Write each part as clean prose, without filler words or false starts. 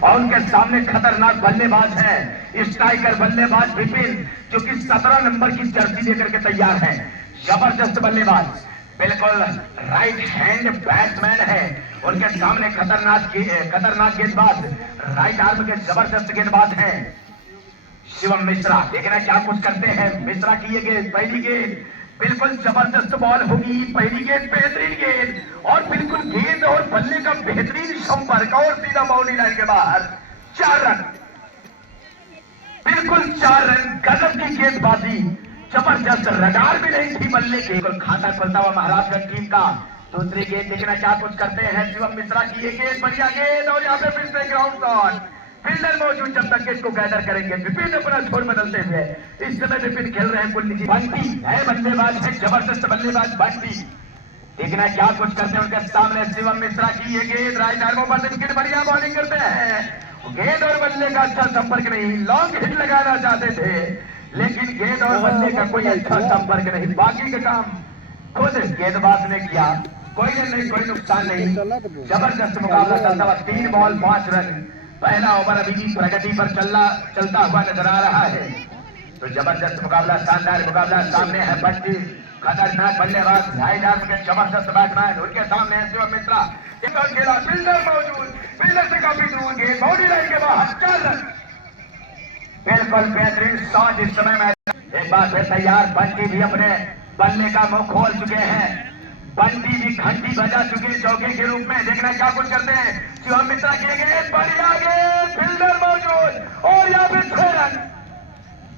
और उनके सामने खतरनाक बल्लेबाज है स्ट्राइकर बल्लेबाज विपिन, जो कि 17 नंबर की जर्सी लेकर के तैयार है। जबरदस्त बल्लेबाज, बिल्कुल राइट हैंड बैट्समैन है। उनके सामने खतरनाक गेंदबाज, राइट आर्म के जबरदस्त गेंदबाज हैं शिवम मिश्रा। देखना क्या कुछ करते हैं मिश्रा की ये गेंद, पहली गेंद बिल्कुल जबरदस्त बॉल होगी। पहली गेंद बेहतरीन गेंद और बिल्कुल गेंद और बल्ले का बेहतरीन संपर्क और सीधा बाउंड्री लाइन के बाहर। 4 रन, बिल्कुल 4 रन। गजब की गेंदबाजी, जबरदस्त, रडार भी नहीं थी बल्ले के। खाता खुलता हुआ महाराष्ट्र टीम का। दूसरी गेंद देखना क्या कुछ करते हैं शिवम मिश्रा की ये गेंद, बढ़िया गेंद और यहाँ पे फिर से ग्राउंड शॉट। फील्डर मौजूद जब तक इसको गैदर करेंगे। विपिन अपना छोर बदलते हुए इस समय विपिन खेल रहे हैं कुल्ली जी। बंटी है बल्लेबाज है, जबरदस्त बल्लेबाज बंटी। देखना क्या कुछ करते हैं उनके सामने शिवम मिश्रा की ये गेंद, राइट आर्म पर विकेट, बढ़िया बॉलिंग करते हैं। गेंद और बल्ले का अच्छा संपर्क नहीं, लॉन्ग हिट लगाना चाहते थे लेकिन गेंद और बल्ले का कोई अच्छा संपर्क नहीं। बाकी का काम खुद गेंदबाज ने किया, कोई नहीं, कोई नुकसान नहीं। जबरदस्त मुकाबला चलता हुआ, 3 बॉल 5 रन। पहला ओवर अभी भी प्रगति पर चलता हुआ नजर आ रहा है। तो जबरदस्त मुकाबला, शानदार मुकाबला। सामने है बंटी, खतरनाक बल्लेबाज, राइट आर्म के जबरदस्त बैट्समैन। उनके सामने है शिवम मिश्रा, खेला फील्डर मौजूद, फील्डर से काफी दूर गेंद, बाउंड्री लाइन के बाहर। 4 रन, बिल्कुल बेहतरीन शॉट इस समय में। एक बार फिर तैयार, बंटी भी अपने बल्ले का मुंह खोल चुके हैं। बंटी भी घंटी बजा चुके चौके के रूप में। देखना क्या कुछ करते हैं शिवम मिश्रा के गेंद, बढ़िया गेंद, फील्डर मौजूद और यहाँ पे 6 रन।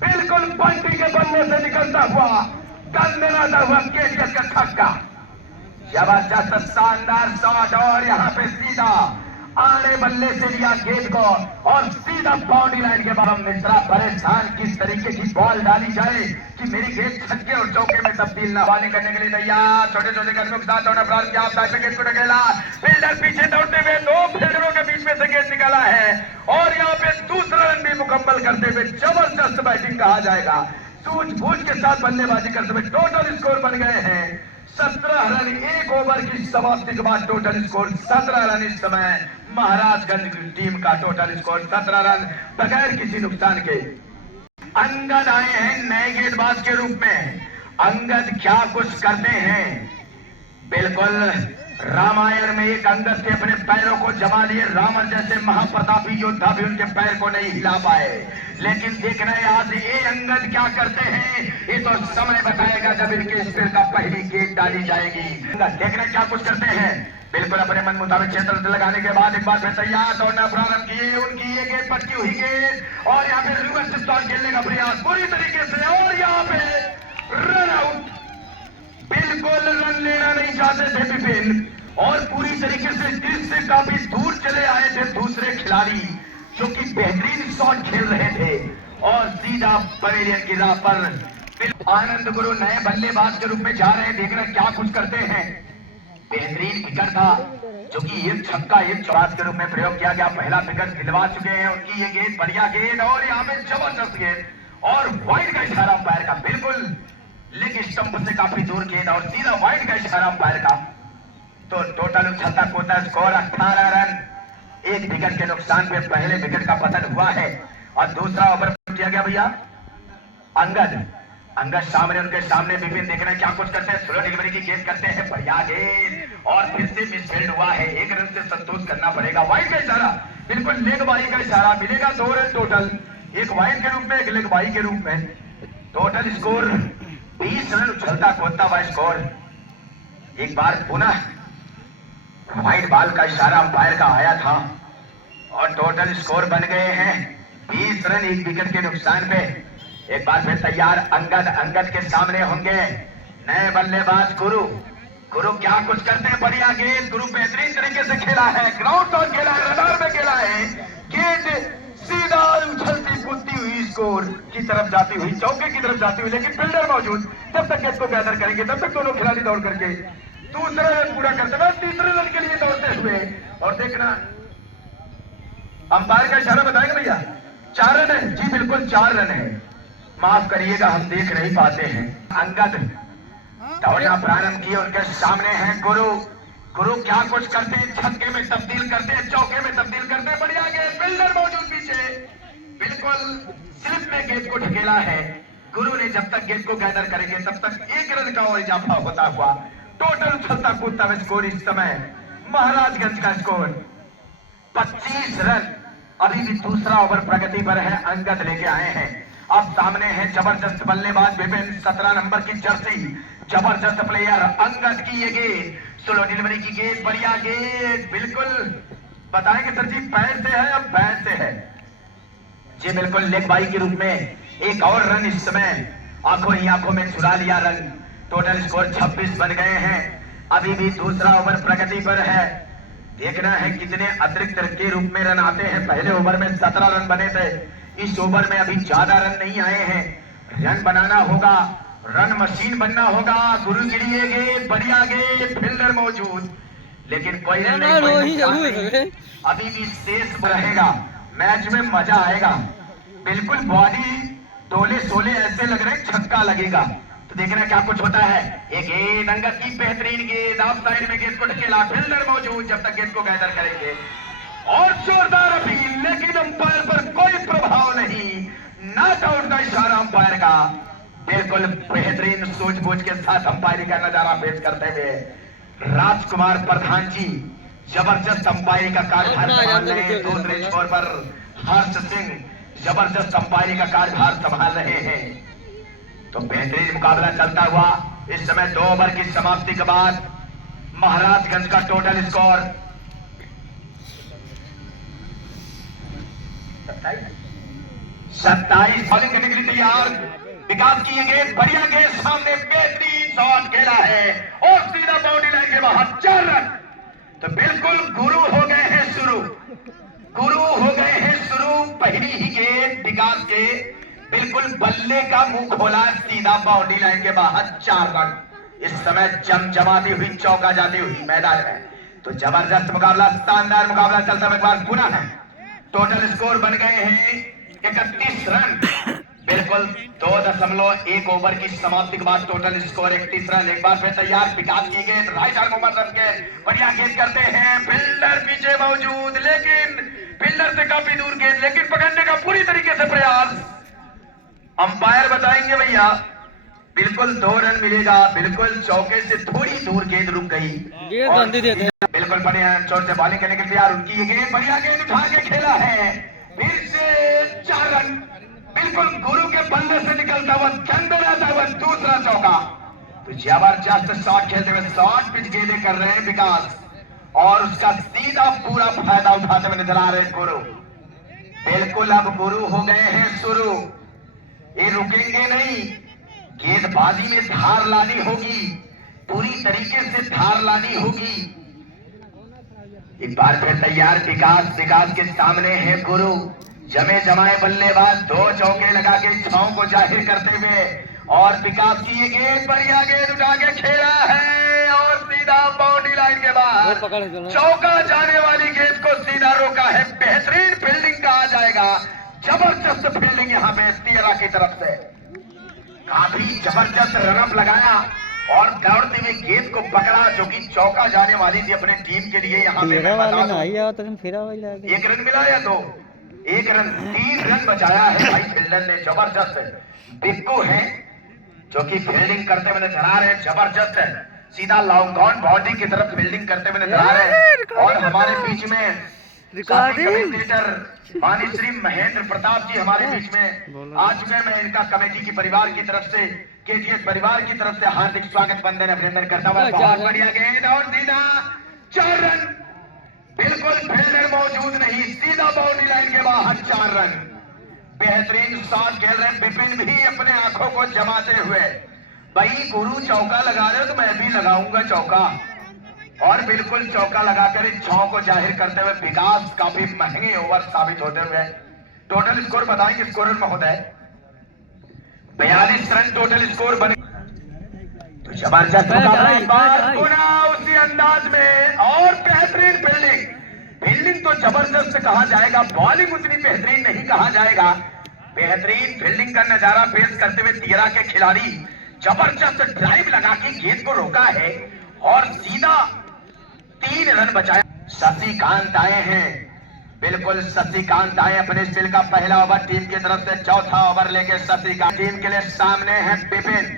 बिल्कुल बंटी के बल्ले से निकलता हुआ, गंदनाता हुआ केजीएफ का छक्का। जबरदस्त शानदार शॉट और यहाँ पे सीधा आड़े बल्ले से लिया गेंद को और सीधा बाउंड्री लाइन के बाद। मिश्रा परेशान, किस तरीके की बॉल डाली जाए कि मेरी गेंद छक्के और चौके में तब्दील ना। बॉलिंग करने के लिए तैयार, छोटे छोटे कदमों के साथ दौड़ना प्रारंभ किया। साइड में गेंद को ढकेला, फील्डर पीछे दौड़ते हुए 2 फील्डरों के बीच में से गेंद निकाला है और यहाँ पे दूसरा रन भी मुकम्मल करते हुए जबरदस्त बैटिंग कहा जाएगा। सूझबूझ के साथ बल्लेबाजी करते हुए टोटल स्कोर बन गए हैं 17 रन। 1 ओवर की समाप्ति के बाद टोटल स्कोर 17 रन। इस समय महाराजगंज की टीम का टोटल स्कोर 17 रन बगैर किसी नुकसान के। अंगद आए हैं नए गेंदबाज के रूप में। अंगद क्या कुछ करते हैं, बिल्कुल रामायण में एक अंगद के अपने पैरों को जमा लिए। रावण जैसे महाप्रतापी योद्धा भी उनके पैर को नहीं हिला पाए, लेकिन देख रहे हैं आज ये अंगद क्या करते हैं, ये तो समय बताएगा जब इनके स्पेयर का पहली गेंद डाली जाएगी। देख रहे क्या कुछ करते हैं, बिल्कुल अपने मन मुताबिक क्षेत्र लगाने के बाद एक बार फिर तैयार, दौड़ना प्रारंभ किए। उनकी ये गेंद पटकी हुई गेंद और यहाँ पे रिवर्स शॉट खेलने का प्रयास पूरी तरीके से और यहाँ पे रन आउट। बिल्कुल रन लेना नहीं चाहते थे विपिन और पूरी तरीके से क्रीज से काफी दूर चले आए थे दूसरे खिलाड़ी जो कि बेहतरीन शॉट खेल रहे थे और सीधा पवेलियन की राह पर आनंद गुरु नए बल्लेबाज के रूप में जा रहे हैं। देखना क्या कुछ करते हैं, बेहतरीन विकेट था जो कि एक छक्का एक चौरास के रूप में प्रयोग किया गया। पहला विकेट दिलवा चुके हैं उनकी ये गेंद, बढ़िया गेंद और यहाँ पे जबरदस्त गेंद और वाइड का इशारा अंपायर का, बिल्कुल लेग स्टंप से काफी दूर गेंद और सीधा वाइड का इशारा अंपायर का। तो टोटल उछलता कूदता स्कोर 18 रन। 1 विकेट के नुकसान पे पहले विकेट का पतन हुआ है और दूसरा ओवर किया गया भैया। अंगद सामने, उनके सामने विपिन। देखना क्या कुछ करते हैं, स्लो डिलीवरी की गेंद करते हैं, बढ़िया गेंद और फिर से मिसफील्ड हुआ है। 1 रन से संतोष करना पड़ेगा। वाइड का इशारा, बिल्कुल लेग बाई का इशारा मिलेगा। 2 रन टोटल, एक वाइड के रूप में एक लेग बाई के रूप में। टोटल स्कोर 20 रन उछलता कूदता हुआ स्कोर। एक बार पुनः वाइड बॉल का इशारा अंपायर का आया था और टोटल स्कोर बन गए हैं 20 रन 1 विकेट के नुकसान पे। एक बार फिर तैयार, अंगद के सामने होंगे नए बल्लेबाज गुरु। क्या कुछ करते हैं, बढ़िया गेंद, गुरु बेहतरीन तरीके से खेला है, ग्राउंड शॉट खेला है, रडार में खेला है, गेंद सीधा उछलती कूदती हुई स्कोर की तरफ जाती हुई, चौके की तरफ जाती हुई, लेकिन फील्डर मौजूद। जब तक इसको गैदर करेंगे तब तक दोनों खिलाड़ी दौड़ करके दूसरा रन पूरा करते हुए तीसरे रन के लिए दौड़ते हुए। और देखना अंपायर का इशारा बताएगा भैया, 4 रन है जी, बिल्कुल 4 रन है, माफ करिएगा हम देख नहीं पाते हैं। अंगद दौड़ना प्रारंभ किए, उनके सामने है गुरु क्या कुछ करते हैं, छक्के में तब्दील करते हैं, चौके में तब्दील करते हैं, बढ़िया गेंद खेला है। गुरु ने जब तक गेंद को गैदर करेंगे तब तक 1 रन का और इजाफा होता हुआ टोटल उछलता कूदता स्कोर इस समय महाराजगंज का स्कोर 25 रन। अभी भी दूसरा ओवर प्रगति पर है, अंगद लेके आए हैं। अब सामने है जबरदस्त बल्लेबाज विपिन, 17 नंबर की जर्सी, जबरदस्त प्लेयर अंगद की ये गेंद, स्लो डिलीवरी की गेंद, बढ़िया गेंद, बिल्कुल बताएंगे सर जी पैर से है या बैट से है जी, बिल्कुल लेग बाई के रूप में एक और रन इस समय आंखों ही आंखों में चुरा लिया रन। टोटल स्कोर 26 बन गए हैं। अभी भी दूसरा ओवर प्रगति पर है, देखना है कितने अतिरिक्त के रूप में रन आते हैं। पहले ओवर में 17 रन बने थे, इस ओवर में अभी ज्यादा रन नहीं आए हैं। रन बनाना होगा, रन मशीन बनना होगा। गुरु गिरी गेंद, बढ़िया गेंद, फील्डर मौजूद, लेकिन कोई रन नहीं। अभी भी शेष रहेगा, मैच में मजा आएगा। बिल्कुल बॉडी डोले सोले ऐसे लग रहे छक्का लगेगा, तो देखना क्या कुछ होता है। एक गेंद अंगद की बेहतरीन गेंद, ऑफ साइड में गेंद को ढकेला, फील्डर मौजूद, जब तक गेंद को गैदर करेंगे। और जोरदार अपील, लेकिन अंपायर पर कोई प्रभाव नहीं, नॉट आउट का इशारा अंपायर का। बिल्कुल बेहतरीन सूझबूझ के साथ अंपायरिंग का नजारा पेश करते हुए राजकुमार प्रधान जी जबरदस्त अंपायरिंग का कार्यभार संभाल रहे हैं। दूसरे छोर पर हर्ष सिंह जबरदस्त अंपायरिंग का कार्यभार संभाल रहे हैं। तो बेहतरीन मुकाबला चलता हुआ इस समय 2 ओवर की समाप्ति के बाद महाराजगंज का टोटल स्कोर 27। बॉलिंग करने के लिए तैयार विकास की गेंद, बढ़िया गेंद, सामने बेहतरीन शॉट खेला है और सीधा बाउंड्री लाइन के बाहर 4 रन। तो बिल्कुल गुरु हो गए हैं शुरू, गुरु हो गए हैं शुरू। पहली ही गेंद विकास के बिल्कुल बल्ले का मुंह खोला, सीधा बाउंड्री लाइन के बाहर 4 रन। इस समय जमजमाती हुई चौका जाती हुई मैदान में तो जबरदस्त मुकाबला, शानदार मुकाबला चलता हुआ एक बार पुनः है। टोटल स्कोर बन गए हैं 31 रन। बिल्कुल 2.1 ओवर की समाप्ति के बाद टोटल स्कोर 31 रन। एक बार फिर तैयार विकास की गेंद, राइट आर्म मोहम्मद के बढ़िया गेंद करते हैं, फील्डर पीछे मौजूद, लेकिन फील्डर से काफी दूर गेंद, लेकिन पकड़ने का पूरी तरीके से प्रयास। अंपायर बताएंगे भैया बिल्कुल 2 रन मिलेगा, बिल्कुल चौके से थोड़ी दूर गेंद रुक गई। बिल्कुल बढ़िया चोट से बॉलिंग करने के लिए तैयार, उनकी ये गेंद, बढ़िया गेंद उठा के खेला है, फिर से 4 रन। बिल्कुल गुरु के बल्ले से निकलता हुआ अंदर आता हुआ दूसरा चौका। तो जबरदस्त शॉट खेलते हुए शॉर्ट पिच गेंदें कर रहे हैं विकास और उसका सीधा पूरा फायदा उठाते हुए नजर आ रहे हैं गुरु। बिल्कुल अब गुरु हो गए हैं शुरू, ये रुकेंगे नहीं, गेंदबाजी में धार लानी होगी, पूरी तरीके से धार लानी होगी। एक बार फिर तैयार विकास, विकास के सामने है गुरु, जमे जमाए बल्लेबाज, 2 चौके लगा के छाओं को जाहिर करते हुए और विकास की ये गेंद, बढ़िया गेंद उठा के खेला है और सीधा बाउंड्री लाइन के बाहर चौका जाने वाली गेंद को सीधा रोका है। बेहतरीन फील्डिंग का आ जाएगा, जबरदस्त फील्डिंग यहाँ पे तियरा की तरफ से, काफी जबरदस्त रनअप लगाया और दौड़ते हुए गेंद को पकड़ा जो कि चौका जाने वाली थी अपने टीम के लिए। यहाँ पे 1 रन मिला या 2, 1 रन, 3 रन बचाया है भाई फील्डर ने। जबरदस्त बिक्कू है जो कि फील्डिंग करते हुए नजर आ रहे हैं, जबरदस्त है, सीधा लॉन्ग ऑन बॉडी की तरफ फील्डिंग करते हुए नजर आ रहे हैं। और हमारे बीच में कमेंटेटर माननीय श्री महेंद्र प्रताप जी हमारे बीच में आ चुके हैं। मैं इनका कमेटी की परिवार की तरफ से, केजीएस परिवार की तरफ से हार्दिक स्वागत वंदन अभिनंदन करता हुआ। बहुत बढ़िया गेंद और सीधा 4 रन, बिल्कुल फील्डर मौजूद नहीं, सीधा बाउंड्री लाइन के बाहर 4 रन। बेहतरीन शॉट खेल रहे विपिन भी अपने आंखों को जमाते हुए, भाई गुरु चौका लगा रहे हो तो मैं भी लगाऊंगा चौका, और बिल्कुल चौका लगाकर इस छौ को जाहिर करते हुए विकास काफी महंगे ओवर साबित होते हुए। टोटल स्कोर बताएंगे स्कोरर महोदय, 42 रन टोटल स्कोर बने। तो जबरदस्त मुकाबला उसी अंदाज में और बेहतरीन फील्डिंग, फील्डिंग तो जबरदस्त कहा जाएगा, बॉलिंग उतनी बेहतरीन नहीं कहा जाएगा। बेहतरीन फील्डिंग का नजारा पेश करते हुए तियरा के खिलाड़ी जबरदस्त ड्राइव लगा के गेंद को रोका है और सीधा 3 रन बचाया। शशिकांत आए हैं बिल्कुल शशिकांत आए अपने स्पिल का पहला ओवर टीम की तरफ से, चौथा ओवर लेके शशिकांत टीम के लिए सामने है विपिन।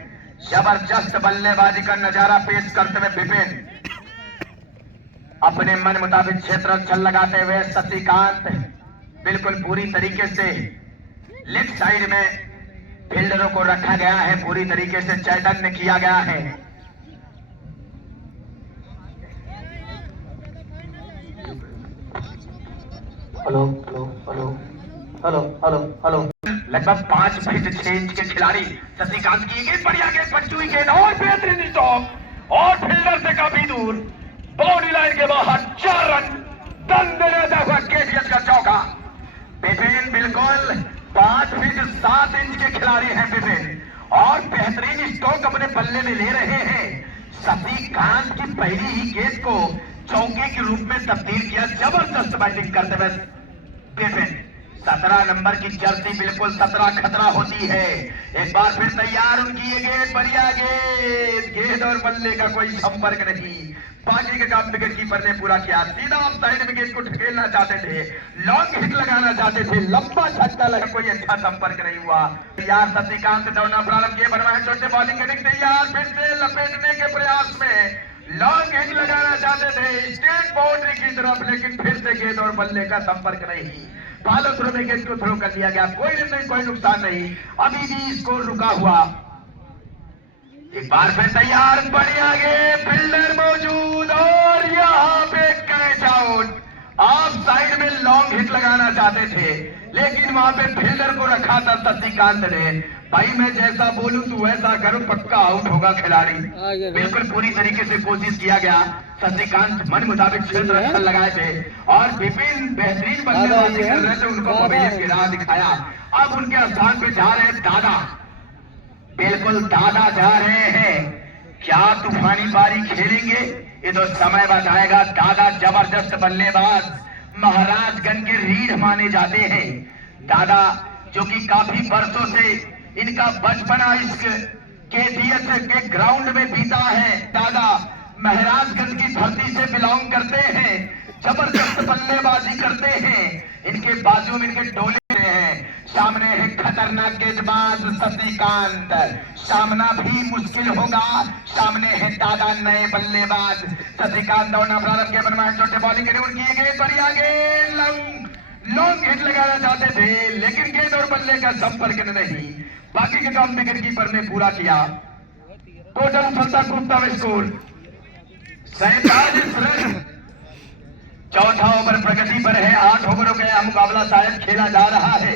जबरदस्त बल्लेबाजी का नजारा पेश करते हुए विपिन अपने मन मुताबिक क्षेत्र छल लगाते हुए शशिकांत बिल्कुल पूरी तरीके से लेफ्ट साइड में फील्डरों को रखा गया है, पूरी तरीके से चैतन्य किया गया है। Hello hello hello hello hello hello. लगभग 5 फीट 6 इंच के खिलाड़ी शशिकांत की गेंद, बढ़िया गेंद, पट्टी हुई गेंद और बेहतरीन स्टॉप और फील्डर से काफी दूर, बाउंड्री लाइन के बाहर 4 रन, दम दे रहता हुआ केजीएस का चौका। विपिन बिल्कुल 5 फीट 7 इंच के खिलाड़ी हैं विपिन, और बेहतरीन स्ट्रोक अपने बल्ले में ले रहे हैं। शशिकांत की पहली ही गेंद को चौके के रूप में तब्दील किया, जबरदस्त बैटिंग करते हुए विपिन। 17 नंबर की जर्सी बिल्कुल 17 खतरा होती है। एक बार फिर तैयार उनकी ये गेंद, बढ़िया गेंद, गेंद और बल्ले का कोई संपर्क नहीं। बाकी के काम विकेट कीपर ने पूरा किया, सीधा ऑफ साइड में गेंद को ढकेलना चाहते थे, लॉन्ग हिट लगाना चाहते थे, लंबा छक्का लगा, कोई अच्छा संपर्क नहीं हुआ। तैयार शशिकांत दौड़ना प्रारंभ किए, बनवाए छोटे बॉलिंग के लिए तैयार, फिर से लपेटने के प्रयास में लॉन्ग हिट लगाना चाहते थे स्टेट बाउंड्री की तरफ, लेकिन फिर से गेंद और बल्ले का संपर्क नहीं। फॉलो थ्रो में गेंद को थ्रो कर लिया गया, कोई नुकसान नहीं, अभी भी स्कोर रुका हुआ। एक बार फिर तैयार, बढ़िया गेंद, फील्डर मौजूद और यहाँ पे कैच आउट। ऑफ साइड में लॉन्ग हिट लगाना चाहते थे, लेकिन वहां पे फील्डर को रखा था शशिकांत ने। भाई मैं जैसा बोलूं तू वैसा करो, पक्का आउट होगा खिलाड़ी। बिल्कुल पूरी तरीके से कोशिश किया गया, शशिकांत मन मुताबिक क्षेत्र अच्छा लगाए थे और विपिन बेहतरीन बल्लेबाजी कर रहे थे, उनको पवेलियन की राह दिखाया। अब उनके स्थान पे जा रहे हैं दादा, बिल्कुल दादा जा रहे हैं। क्या तूफानी पारी खेलेंगे, ये तो समय बताएगा। दादा जबरदस्त बल्लेबाज, महाराजगंज के रीढ़ माने जाते हैं। दादा जो कि काफी वर्षों से इनका बचपना इस केजीएस के ग्राउंड में बीता है। दादा महाराजगंज की धरती से बिलोंग करते हैं, जबरदस्त बल्लेबाजी करते हैं, इनके बाजू में इनके डोले हैं। सामने है खतरनाक गेंदबाज शशिकांत, सामना भी मुश्किल होगा। सामने है दादा नए बल्लेबाज शशिकांत, दौड़ना प्रारंभ किया, बनवाए छोटे बॉलिंग के लिए उनकी गेंद, बढ़िया गेंद, लॉन्ग हिट लगाना चाहते थे, लेकिन गेंद और बल्ले का संपर्क नहीं। बाकी के काम विकेट कीपर ने पूरा किया। टोटल फलता कूदता स्कोर 47 रन। चौथा ओवर प्रगति पर है, 8 ओवरों का मुकाबला शायद खेला जा रहा है,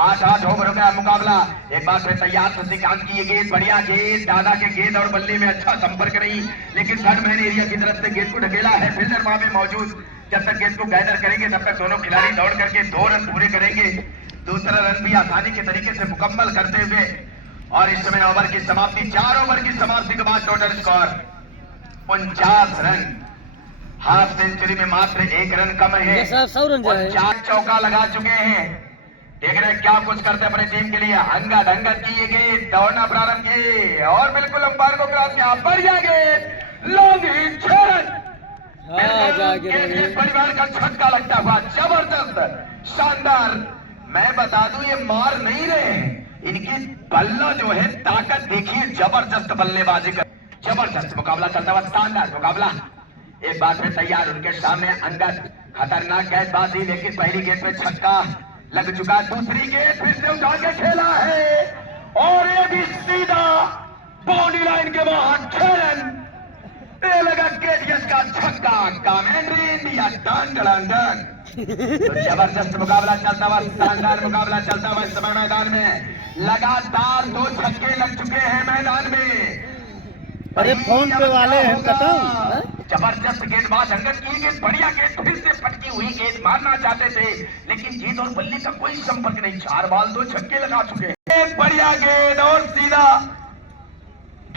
8 ओवरों का मुकाबला। एक बार फिर तैयार शशिकांत की ये गेंद, बढ़िया गेंद, दादा के गेंद और बल्ले में अच्छा संपर्क नहीं, लेकिन थर्ड मैन एरिया की तरफ से गेंद को ढकेला है। फील्डर वहां पे मौजूद, जब तक गेंद को गैदर करेंगे तब तक दोनों खिलाड़ी दौड़ करके 2 रन पूरे करेंगे। दूसरा रन भी आसानी के तरीके से मुकम्मल करते हुए, और इस समय ओवर की समाप्ति, 4 ओवर की समाप्ति के बाद total score 49 run. Half century में मात्र 1 रन कम है और 4 चौका लगा चुके हैं। देख रहे क्या कुछ करते अपनी टीम के लिए। अंगद की ये गेंद, दौड़ना प्रारंभ किए और बिल्कुल अंपायर को क्रॉस किया, बढ़िया गेंद, लॉन्ग हिट, 6 रन। परिवार का छक्का लगता हुआ, जबरदस्त, शानदार। मैं बता दूं ये मार नहीं रहे हैं, इनकी बल्ला जो है ताकत देखिए, जबरदस्त बल्लेबाजी कर, जबरदस्त मुकाबला चलता हुआ, शानदार मुकाबला। एक बार फिर तैयार उनके सामने अंगद, खतरनाक गेंदबाजी, लेकिन पहली गेंद पे छक्का लग चुका, दूसरी गेंद फिर से उठा के खेला है और ये भी सीधा बाउंड्री लाइन के बाहर, 6 रन। ये लगा केजीएस का छक्का, कमेंट्री इंडिया, डन। तो जबरदस्त मुकाबला चलता हुआ, शानदार मुकाबला चलता हुआ इस समय मैदान में। लगातार 2 छक्के लग चुके हैं मैदान में। अरे फोन पे वाले हैं बताओ। जबरदस्त गेंदबाज अंगद की गेंद, बढ़िया गेंद, फिर से पटकी हुई गेंद मारना चाहते थे, लेकिन गेंद और बल्ले का कोई संपर्क नहीं। 4 बॉल 2 छक्के लगा चुके, एक बढ़िया गेंद और सीधा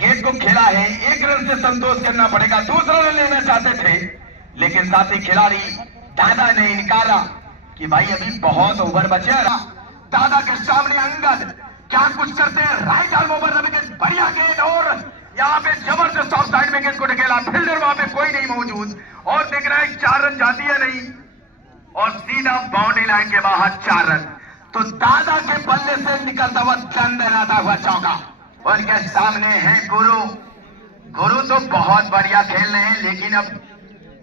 गेंद को खेला है। 1 रन से संतोष करना पड़ेगा, दूसरा रन लेना चाहते थे, लेकिन साथी खिलाड़ी दादा ने इनकारा कि भाई अभी बहुत ओवर बचे। दादा के सामने अंगद क्या कुछ करते हैं, राइट आर्म ओवर विकेट, बढ़िया गेंद और यहाँ पे जबरदस्त ऑफ साइड में गेंद को ढकेला, फील्डर वहां पे कोई नहीं मौजूद और देख रहा है 4 रन जाती है नहीं। और सीधा बाउंड्री लाइन के बाहर 4 रन। तो दादा के बल्ले से निकलता हुआ दंडनाता हुआ चौका। उनके सामने है गुरु। गुरु तो बहुत बढ़िया खेल रहे हैं, लेकिन अब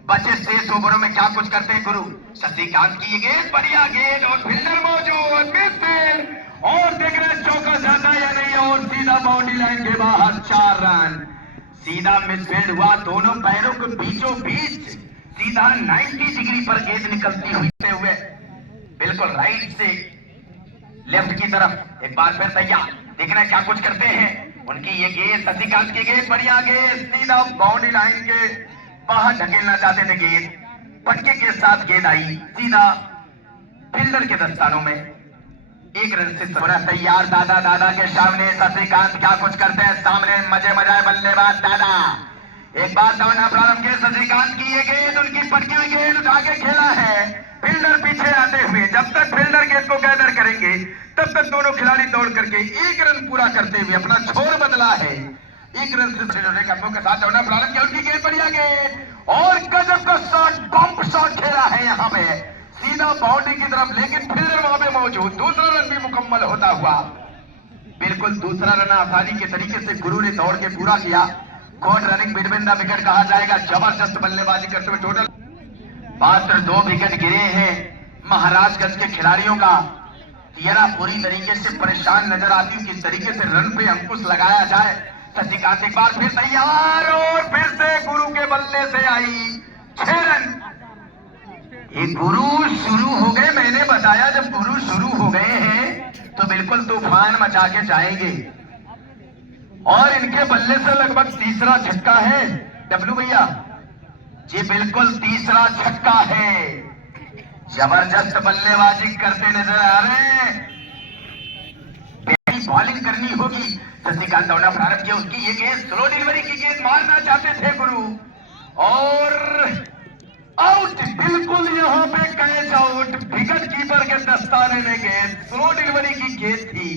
बचे 6 ओवरों में क्या कुछ करते हैं गुरु। शशिकांत की गेंद, बढ़िया गेंद और फील्डर मौजूद, मिसफील्ड और देख रहे चौका जाता या नहीं, और सीधा बाउंड्री लाइन के बाहर 4 रन। सीधा मिसफील्ड हुआ, दोनों पैरों के बीचों बीच सीधा 90 डिग्री पर गेंद निकलती हुए बिल्कुल राइट से लेफ्ट की तरफ। एक बार फिर तैयार, देखना क्या कुछ करते हैं। उनकी ये गेंद, शशिकांत की गेंद, बढ़िया गेंद, सीधा बाउंड्री लाइन के बाहर ढकेलना चाहते थे गेंद, पटके के साथ गेंद आई सीधा फील्डर के दस्तानों में। 1 रन से थोड़ा तैयार। दादा के सामने शशिकांत क्या कुछ करते हैं, सामने मजे मजाए बल्लेबाज दादा। एक बार दौड़ना प्रारंभ किया, शशिकांत की ये गेंद, उनकी पटकी हुई गेंद उठा के खेला है फील्डर पीछे आते हुए। जब तक फील्डर गेंद को गैदर करेंगे तब तक दोनों खिलाड़ी दौड़ करके 1 रन पूरा करते हुए अपना छोर बदला है। 1 रन से कदमों के साथ दौड़ना प्रारंभ किया, उनकी गेंद, बढ़िया गेंद और गजब का शॉट, बम्प शॉट खेला है यहाँ पे सीधा बाउंड्री की तरफ, लेकिन फील्डर वहां पे मौजूद। दूसरा रन भी मुकम्मल होता हुआ, बिल्कुल दूसरा रन आसानी के तरीके से गुरु ने दौड़ के पूरा किया। कौन रनिंग बिटवीन द विकेट कहा जाएगा। जबरदस्त बल्लेबाजी करते हुए टोटल मात्र 2 विकेट गिरे हैं महाराजगंज के खिलाड़ियों का। तियरा पूरी तरीके से परेशान नजर आती हूँ, किस तरीके से रन पे अंकुश लगाया जाए। शशिकांत एक बार फिर तैयार और फिर से गुरु के बल्ले से आई 6 रन। ये गुरु शुरू हो गए, मैंने बताया जब गुरु शुरू हो गए हैं तो बिल्कुल तूफान मचा के जाएंगे। और इनके बल्ले से लगभग तीसरा छक्का है डब्लू भैया जी, बिल्कुल तीसरा छक्का है। जबरदस्त बल्लेबाजी करते नजर आ रहे हैं। बॉलिंग करनी होगी। शशिकांत दौड़ना प्रारंभ किया, उसकी ये गेंद, स्लो डिलीवरी की गेंद मारना चाहते थे गुरु और आउट, बिल्कुल यहाँ पे कैच आउट। विकेट कीपर के दस्ताने में गेंद, स्लो डिलीवरी की गेंद थी,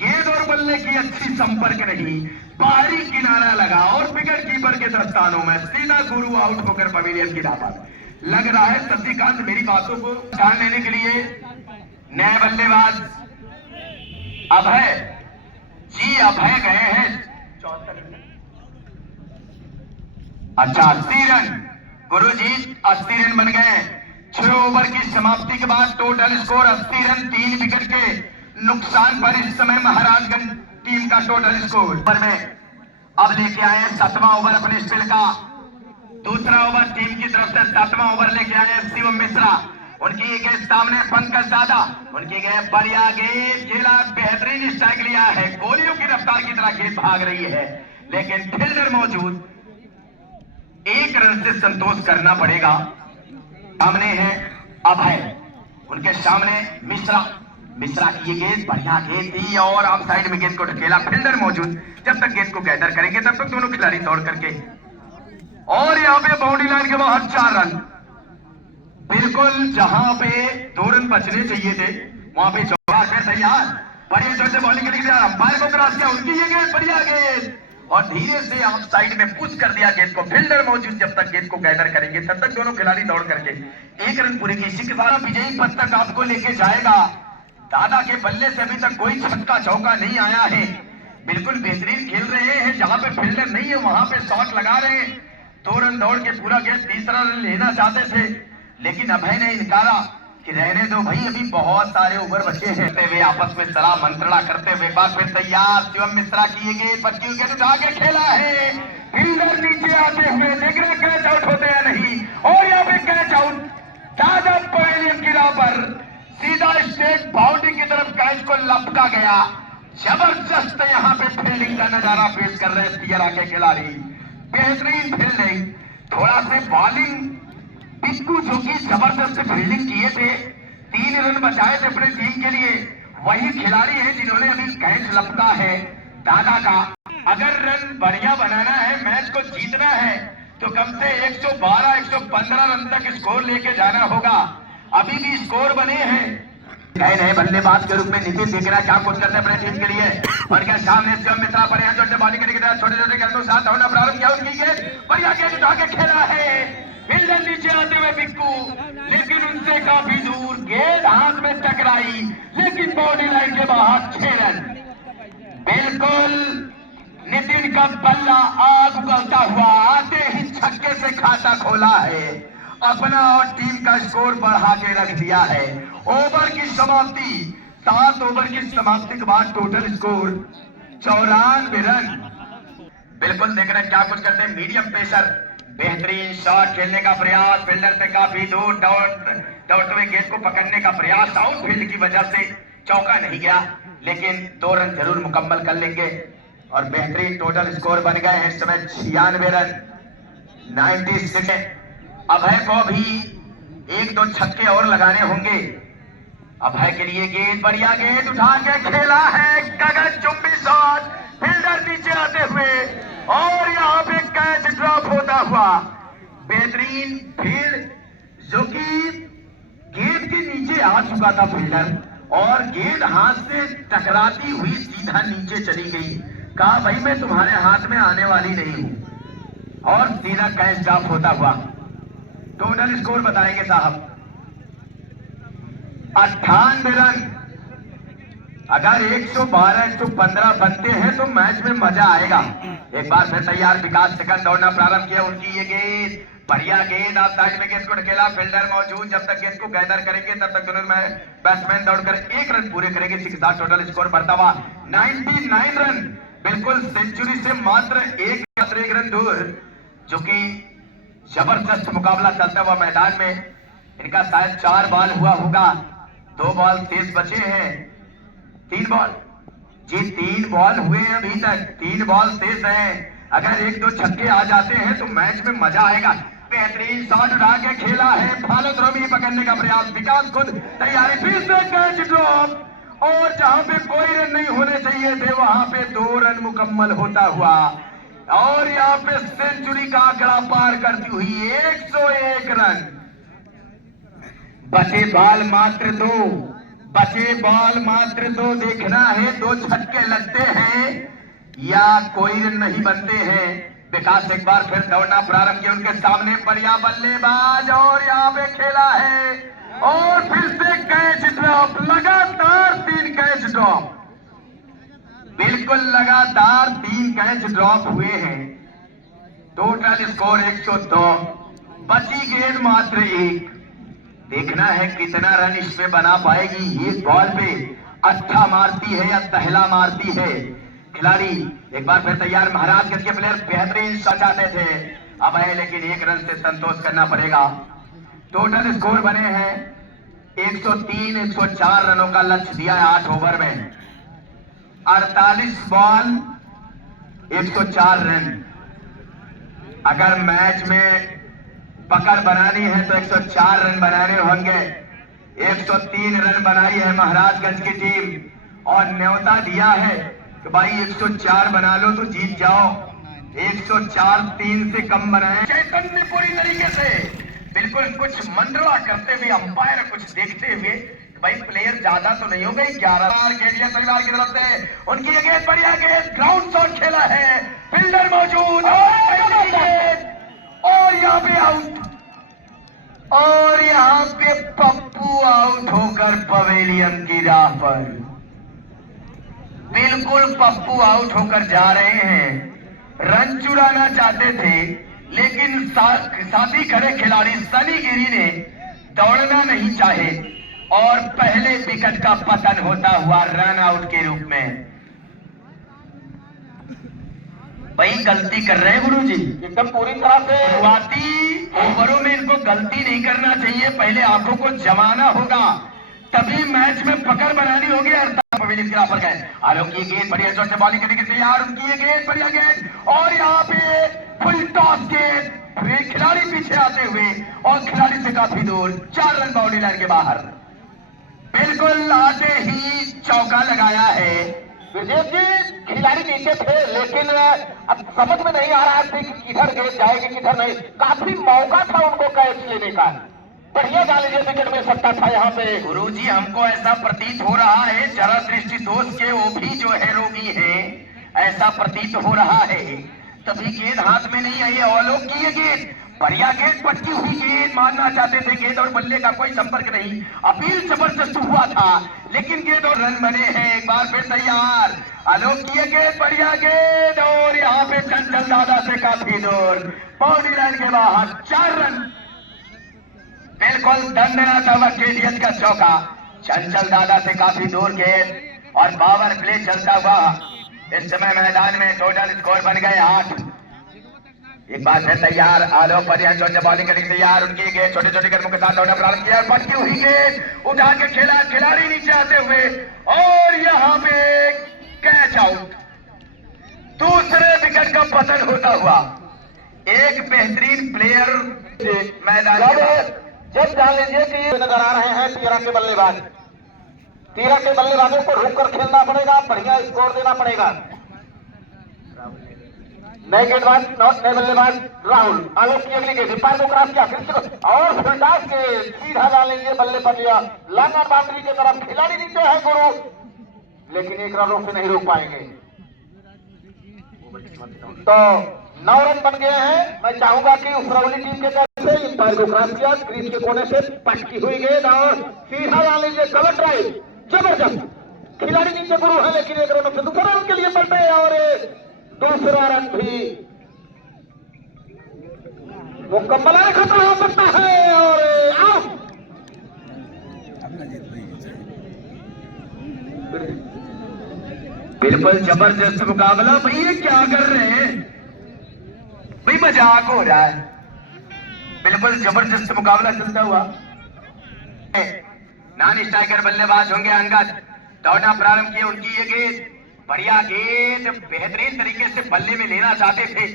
गेंद और बल्ले की अच्छी संपर्क नहीं, बाहरी किनारा लगा और विकेट कीपर के दस्तानों में सीधा गुरु आउट होकर पवेलियन की दापत। लग रहा है शशिकांत मेरी बातों को ध्यान लेने के लिए नए बल्लेबाज अभय जी, अभय गए हैं 74 रन। अच्छा 80 रन गुरु जी, 80 रन बन गए। 6 ओवर की समाप्ति के बाद टोटल स्कोर 80 रन, 3 विकेट के नुकसान पर इस समय महाराजगंज टीम का टोटल स्कोर पर में अब लेके आए 7वां ओवर अपने स्पेल का। दूसरा ओवर टीम की तरफ से 7वां ओवर लेके आए शिवम मिश्रा। उनकी गेंद सामने पंकज दादा, उनकी गेंद, बढ़िया गेंद खेला, बेहतरीन स्ट्राइक लिया है, गोलियों की रफ्तार की तरह गेंद भाग रही है, लेकिन फील्डर मौजूद। 1 रन से संतोष करना पड़ेगा। सामने है अभय, उनके सामने मिश्रा की ये गेंद, बढ़िया गेंद थी और ऑफ साइड में गेंद को ढकेला, फील्डर मौजूद। जब तक गेंद को गैदर करेंगे तब तक दोनों खिलाड़ी दौड़ करके, और यहाँ पे बाउंड्री लाइन के बाहर 4 रन। बिल्कुल जहां पे 2 रन बचने चाहिए थे वहां पे चौका है तैयार। बढ़िया जोर से बॉलिंग करके अंपायर को क्रॉस किया, उनकी ये गेंद, बढ़िया गेंद और धीरे से ऑफ साइड में पुश कर दिया गेंद को, फील्डर मौजूद। जब तक गेंद को गैदर करेंगे तब तक दोनों खिलाड़ी दौड़ करके 1 रन पूरे की। इसी के बाद विजयी पद तक आपको लेके जाएगा। दादा के बल्ले से अभी तक कोई छक्का चौका नहीं आया है, बिल्कुल बेहतरीन खेल रहे हैं। जहां पे फील्डर नहीं है वहां पे शॉट लगा रहे हैं। 2 रन दौड़ के पूरा गेंद, तीसरा रन लेना चाहते थे लेकिन अभय ने इनकारा कि रहने दो भाई, अभी बहुत सारे ओवर बचे हैं। वे आपस में सलाह मंत्रणा करते हुए बात फिर तैयार। शिवम मिश्रा की ये गेंद, पटकी हुई गेंद उठा के खेला है, फील्डर नीचे आते हुए देख रहे कैच आउट होते हैं नहीं, और यहाँ पे कैच आउट। दादा पवेलियन की राह पर सीधा स्ट्रेट बाउंड्री की तरफ कैच को लपका गया। जबरदस्त यहाँ पे फील्डिंग का नजारा पेश कर रहे हैं तियरा के खिलाड़ी, बेहतरीन फील्डिंग। थोड़ा से बॉलिंग बिस्कू जो कि जबरदस्त फील्डिंग किए थे, 3 रन बचाए थे अपने टीम के लिए, वही खिलाड़ी है जिन्होंने अभी कैच लपका है दादा का। अगर रन बढ़िया बनाना है, मैच को जीतना है तो कम से 112 115 रन तक स्कोर लेके जाना होगा। अभी भी स्कोर बने हैं। नए बल्लेबाज के रूप में नितिन दिखरा क्या कुछ करते अपने टीम के लिए, और क्या सामने शिवम मिश्रा पर यहाँ छोटे बॉलिंग करने के साथ छोटे छोटे गेंदों के साथ दौड़ना प्रारंभ किया। उनकी गेंद, बढ़िया गेंद उठा के खेला है, फील्डर नीचे आते हुए बिक्कू, लेकिन उनसे काफी दूर, गेंद हाथ में टकराई, लेकिन बाउंड्री लाइन के बाहर 6 रन। बिल्कुल नितिन का बल्ला आग उगलता हुआ आते ही छक्के से खाता खोला है, अपना और टीम का स्कोर बढ़ा के रख दिया है। ओवर की समाप्ति, 7 ओवर की समाप्ति के बाद टोटल स्कोर 94 रन। बिल्कुल देख रहे हैं क्या कुछ करते हैं मीडियम पेसर, बेहतरीन शॉट खेलने का प्रयास, फील्डर से काफी दूर दौड़ते हुए गेंद को पकड़ने का प्रयास, आउटफील्ड की वजह से चौका नहीं गया, लेकिन 2 रन जरूर मुकम्मल कर लेंगे और बेहतरीन टोटल स्कोर बन गए हैं इस समय 96 रन 96। अभय को भी 1-2 छक्के और लगाने होंगे। अभय के लिए गेंद, बढ़िया गेंद उठा के खेला है, गगन चुंबी शॉट, फील्डर नीचे आते हुए और यहाँ पे कैच ड्रॉप होता हुआ, बेहतरीन फील्ड जो कि गेंद के नीचे आ चुका था फील्डर और गेंद हाथ से टकराती हुई सीधा नीचे चली गई। कहा भाई मैं तुम्हारे हाथ में आने वाली नहीं हूं और सीधा कैच ड्रॉप होता हुआ। टोटल स्कोर बताएंगे साहब 98 रन। अगर 112-115 बनते हैं तो मैच में मजा आएगा। एक बार फिर तैयार विकास सेकंड दौड़ना प्रारंभ किया, उनकी ये गेंद, बढ़िया गेंद, आप साइड में गेंद को ढकेला, फील्डर मौजूद, जब तक गेंद को गैदर करेंगे तब तक दोनों में बैट्समैन दौड़कर 1 रन पूरे करेंगे। इसी के साथ टोटल स्कोर बढ़ता हुआ 99 रन, बिल्कुल सेंचुरी से मात्र एक रन दूर, जो कि जबरदस्त मुकाबला चलता हुआ मैदान में। इनका शायद 4 बॉल हुआ होगा, 2 बॉल शेष बचे हैं, 3 बॉल जी, 3 बॉल हुए हैं अभी तक, 3 बॉल शेष हैं। अगर 1-2 छक्के आ जाते हैं तो मैच में मजा आएगा। बेहतरीन शॉट उठा के खेला है, फॉलो थ्रो भी पकड़ने का प्रयास, विकास खुद तैयारी, फिर से कैच ड्रॉप और जहां पे कोई रन नहीं होने चाहिए थे वहां पे 2 रन मुकम्मल होता हुआ और यहाँ पे सेंचुरी का आंकड़ा पार करती हुई 101 रन। बचे बॉल मात्र 2, बचे बॉल मात्र 2, देखना है 2 छक्के लगते हैं या कोई रन नहीं बनते हैं। विकास एक बार फिर दौड़ना प्रारंभ किया, उनके सामने बढ़िया बल्लेबाज और यहाँ पे खेला है और फिर से कैच ड्रॉप, लगातार 3 कैच ड्रॉप, बिल्कुल लगातार 3 कैच ड्रॉप हुए हैं। टोटल स्कोर 102, बची गेंद मात्र 1। देखना है कितना रन इसमें बना पाएगी। एक बॉल पे अच्छा मारती है या दहला मारती है खिलाड़ी। एक बार फिर तैयार, महाराजगंज के प्लेयर बेहतरीन शॉट चाहते थे, अब है लेकिन 1 रन से संतोष करना पड़ेगा। टोटल स्कोर बने हैं 103, 104 रनों का लक्ष्य दिया है 8 ओवर में, 48 बॉल 104 रन। अगर मैच में पकड़ बनानी है तो 104 रन बनाने होंगे। 103 रन बनाई है महाराजगंज की टीम और न्योता दिया है कि भाई 104 बना लो तो जीत जाओ। 104 3 से कम बनाए। चैतन्य पूरी तरीके से बिल्कुल कुछ मंडरा करते हुए, अंपायर कुछ देखते हुए, भाई प्लेयर ज्यादा तो नहीं हो गई। 11 केडिया परिवार की तरफ से उनकी ये गेंद, बढ़िया गेंद, ग्राउंड शॉट खेला है, फील्डर मौजूद और यहाँ पे आउट, और यहाँ पे पप्पू आउट होकर पवेलियन की राह पर, बिल्कुल पप्पू आउट होकर जा रहे हैं। रन चुराना चाहते थे लेकिन साथी खड़े खिलाड़ी सनी गिरी ने दौड़ना नहीं चाहे और पहले विकेट का पतन होता हुआ रन आउट के रूप में। वही गलती कर रहे हैं गुरुजी, एकदम पूरी तरह से। शुरुआती ओवरों में इनको गलती नहीं करना चाहिए, पहले आंखों को जमाना होगा, तभी मैच में पकड़ बनानी होगी। पवेलियन के पर गए, आलोक की गेंद, बढ़िया शॉट से बॉलिंग करने के तैयार, उनकी ये गेंद, बढ़िया गेंद और यहाँ पे फुल टॉस गेंद, खिलाड़ी पीछे आते हुए और खिलाड़ी से काफी दूर, 4 रन बाउंड्री लाइन के बाहर। बिल्कुल आते ही चौका लगाया है विजय जी। खिलाड़ी नीचे थे लेकिन अब समझ में नहीं आ रहा था कि किधर गेंद जाएगी किधर नहीं। काफी मौका था उनको कैच लेने का, बढ़िया डाली विकेट में सकता था यहाँ पे। गुरुजी हमको ऐसा प्रतीत हो रहा है, जरा दृष्टि दोष के वो भी जो है रोगी है, ऐसा प्रतीत हो रहा है। तभी गेंद हाथ में नहीं आई, आलोक की ये गेंद, बढ़िया गेंद, पटकी हुई गेंद मारना चाहते थे, गेंद और बल्ले का कोई संपर्क नहीं। अपील जबरदस्त हुआ था लेकिन गेंद और रन बने हैं। एक बार फिर तैयार, आलोक की गेंद, बढ़िया गेंद और यहाँ पे चंचल दादा से काफी दूर, बाउंड्री लाइन के बाहर, 4 रन। बिल्कुल दंडनाता हुआ केडीएस का चौका, चंचल दादा से काफी दूर गेंद और पावर प्ले चलता हुआ इस समय मैदान में टोटल स्कोर बन गए 8। एक बार फिर तैयार, आलोक पर यहाँ बॉलिंग करने तैयार, उनकी गेंद छोटे छोटे कदमों के साथ दौड़ना प्रारंभ किया, पटकी हुई गेंद उठा के खेला, खिलाड़ी नीचे आते हुए और यहाँ पे कैच आउट। दूसरे विकेट का पतन होता हुआ एक बेहतरीन प्लेयर मैदान में। जब जान लीजिए कि ये नजर आ रहे हैं 13 के बल्लेबाज, 13 के बल्लेबाजों को रुक कर खेलना पड़ेगा, बढ़िया स्कोर देना पड़ेगा। नए गेंदबाज, नए बल्लेबाज राहुल, आलोक की अगली गेंद, पार को क्रॉस किया, और फिल्डास के सीधा डालेंगे, बल्ले पर लिया, लांगर बाउंड्री की तरफ, खिलाड़ी नीचे है गुरु, लेकिन 1 रनों से नहीं रोक पाएंगे। तो 9 रन बन गए हैं। मैं चाहूंगा कि उफरौली टीम के तरफ से इस पार को क्रॉस किया, क्रीज के कोने से पटकी हुई गेंद और सीधा डालेंगे, कवर ड्राइव जबरदस्त, खिलाड़ी नीचे गुरु है लेकिन 1 रनों से दूसरा रन के लिए बढ़ते हैं और दूसरा रन भी मुकम्मल खत्म हो सकता है और आउट। बिल्कुल जबरदस्त मुकाबला। भैया क्या कर रहे हैं भाई, मजाक हो रहा है। बिल्कुल जबरदस्त मुकाबला चलता हुआ, नॉन स्ट्राइकर बल्लेबाज होंगे अंगद, दौड़ना प्रारंभ किए, उनकी ये गेंद, बढ़िया गेंद, बेहतरीन तरीके से बल्ले में लेना चाहते थे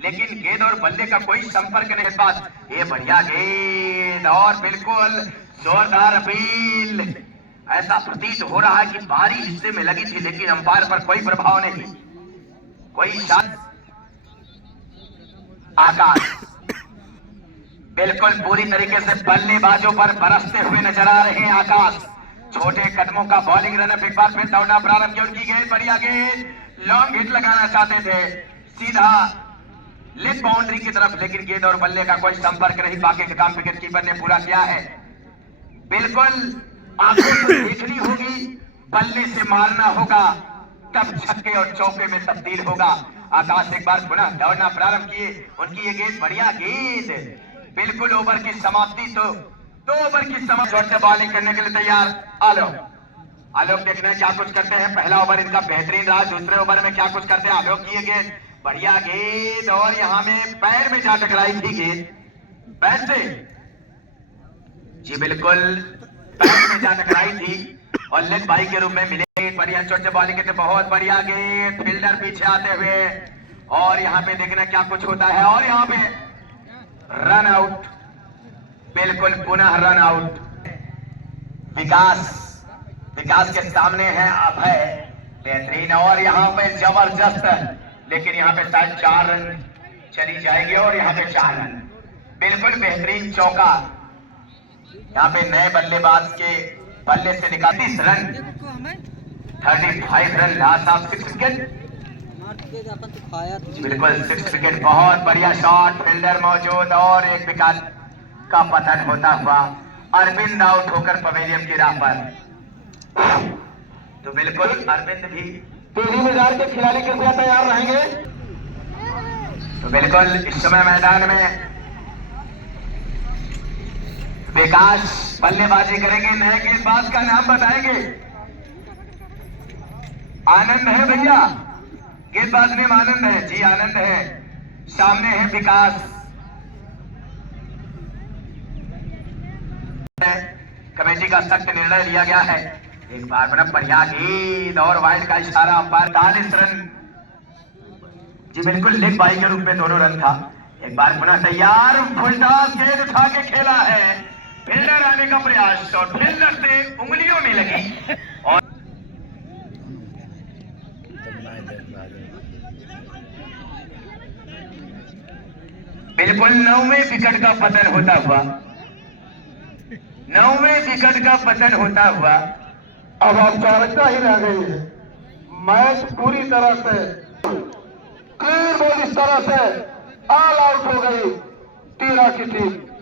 लेकिन गेंद और बल्ले का कोई संपर्क नहीं। पास ये बढ़िया गेंद और बिल्कुल जोरदार अपील। ऐसा प्रतीत हो रहा है कि बारी हिस्से में लगी थी लेकिन अंपायर पर कोई प्रभाव नहीं, कोई शायद। आकाश बिल्कुल पूरी तरीके से बल्लेबाजों पर बरसते हुए नजर आ रहे हैं। आकाश छोटे कदमों का बॉलिंग रनअप, एक बार फिर दौड़ना प्रारंभ किया, उनकी गेंद, बढ़िया गेंद, लॉन्ग हिट लगाना चाहते थे सीधा लेग बाउंड्री की तरफ लेकिन गेंद और बल्ले का कोई संपर्क नहीं। बाकी का काम विकेट कीपर ने पूरा किया है। बिल्कुल आंखों से देखनी होगी, बल्ले से मारना होगा, तब छक्के और चौके में तब्दील होगा। आकाश एक बार पुनः दौड़ना प्रारंभ किए, उनकी ये गेंद, बढ़िया गेंद, बिल्कुल ओवर की समाप्ति, तो 2 ओवर की समाप्ति से बॉलिंग करने के लिए तैयार आलोक देखना है क्या कुछ करते हैं। पहला ओवर इनका बेहतरीन रहा, दूसरे ओवर में क्या कुछ करते हैं। आलोक की ये गेंद, बढ़िया गेंद और यहां में पैर में जा टकराई थी गेंद, पैर से, जी बिल्कुल पैर में जा टकराई थी और लेग बाई के रूप में मिले। बढ़िया चोट से बॉलिंग करते, बहुत बढ़िया गेंद, फील्डर पीछे आते हुए और यहाँ पे देखना क्या कुछ होता है और यहाँ पे रन आउट, बिल्कुल पुनः रन आउट। विकास के सामने है अभय, बेहतरीन और यहाँ पे जबरदस्त, लेकिन यहाँ पे शायद 4 रन चली जाएगी और यहाँ पे 4 रन, बिल्कुल बेहतरीन चौका। यहाँ पे नए बल्लेबाज के बल्ले से निकाल 30 run, 35 run, last of 6 wicket, बिल्कुल 6 विकेट, बहुत बढ़िया शॉट, फील्डर मौजूद और एक विकेट का पतन होता हुआ अरविंद आउट होकर पवेलियन की राह पर। तो बिल्कुल अरविंद भी तेजी में जार के खिलाड़ी कृपया तैयार रहेंगे। तो बिल्कुल इस समय मैदान में विकास बल्लेबाजी करेंगे, नए गेंदबाज का नाम बताएंगे। आनंद है भैया, गेंदबाज में आनंद है, जी आनंद है, सामने है विकास। कमेटी का सख्त निर्णय लिया गया है। एक बार बड़ा बढ़िया गेंद और वाइड का इशारा, 45 रन, जी बिल्कुल लेग बाई के रूप में दोनों रन था। एक बार पुनः तैयार, फुलटॉस गेंद उठा के खेला है, फील्डर आने का प्रयास और फील्डर से उंगलियों में लगी और बिल्कुल 9वें विकेट का पतन होता हुआ, 9वें विकेट का पतन होता हुआ। अब औपचारिकता ही रह गई है, मैच पूरी तरह से क्लीन बॉल इस तरह से ऑल आउट हो गई। 13 की टीम